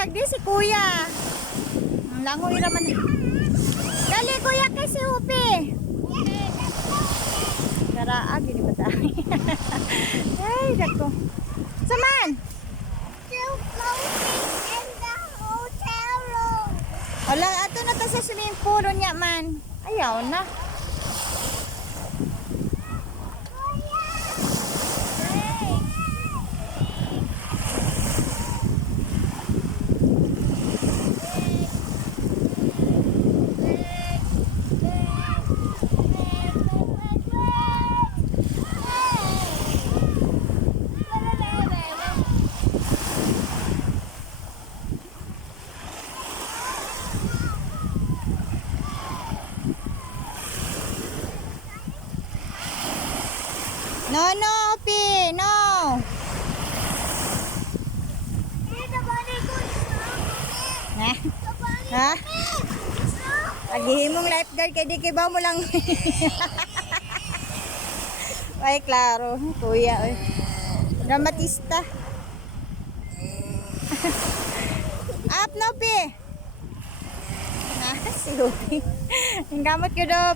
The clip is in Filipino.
sagdi si kuya. Langoy raman. Dali kuya kay si Upi. Karaag gini ba tayo? Ay, dako. Saman. Still floating in the hotel room. Wala ato na ta sa swimming pool niya man. Ayaw na. No, no, Upi, no. Ha? Ha? Paghihimong lifeguard kay di kay ba mo lang. Ay, klaro. Kuya, oy. Dramatista. Up na, Upi. Si Upi. Ang gamot ko, Dop.